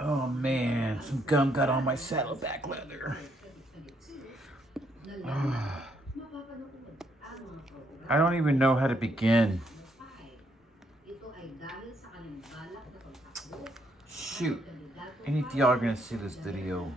Oh man, some gum got on my saddleback leather. I don't even know how to begin. Shoot. Any of y'all are gonna see this video.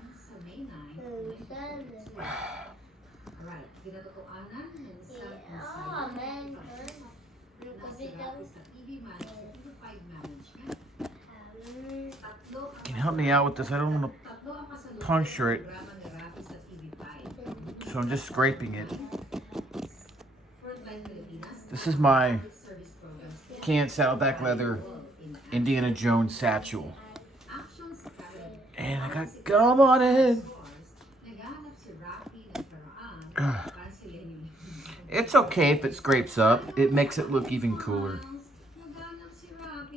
Can you help me out with this? I don't want to puncture it. So I'm just scraping it. This is my canned saddleback leather Indiana Jones Satchel. And I got gum on it. It's okay if it scrapes up. It makes it look even cooler.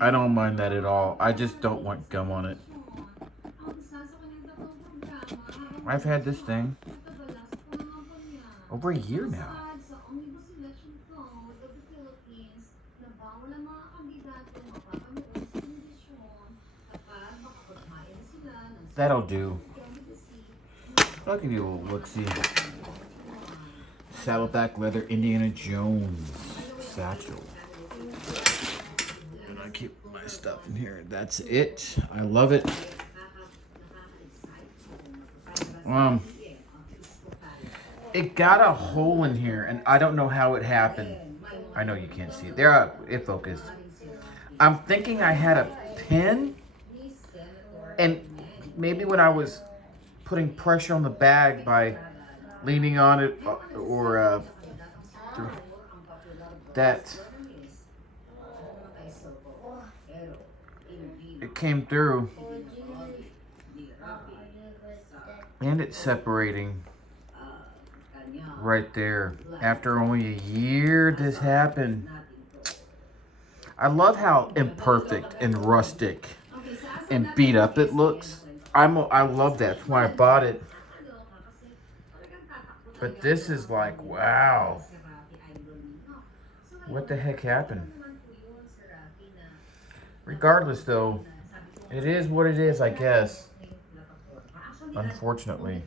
I don't mind that at all. I just don't want gum on it. I've had this thing over a year now. That'll do. I'll give you a little look-see. Saddleback leather Indiana Jones Satchel. And I keep my stuff in here. That's it. I love it. It got a hole in here, and I don't know how it happened. I know you can't see it. There, it focused. I'm thinking I had a pin, and maybe when I was putting pressure on the bag by leaning on it, or that it came through, and it's separating right there. After only a year this happened. I love how imperfect and rustic and beat up it looks. I love that. That's why I bought it. But this is like, wow. What the heck happened? Regardless though, it is what it is, I guess. Unfortunately.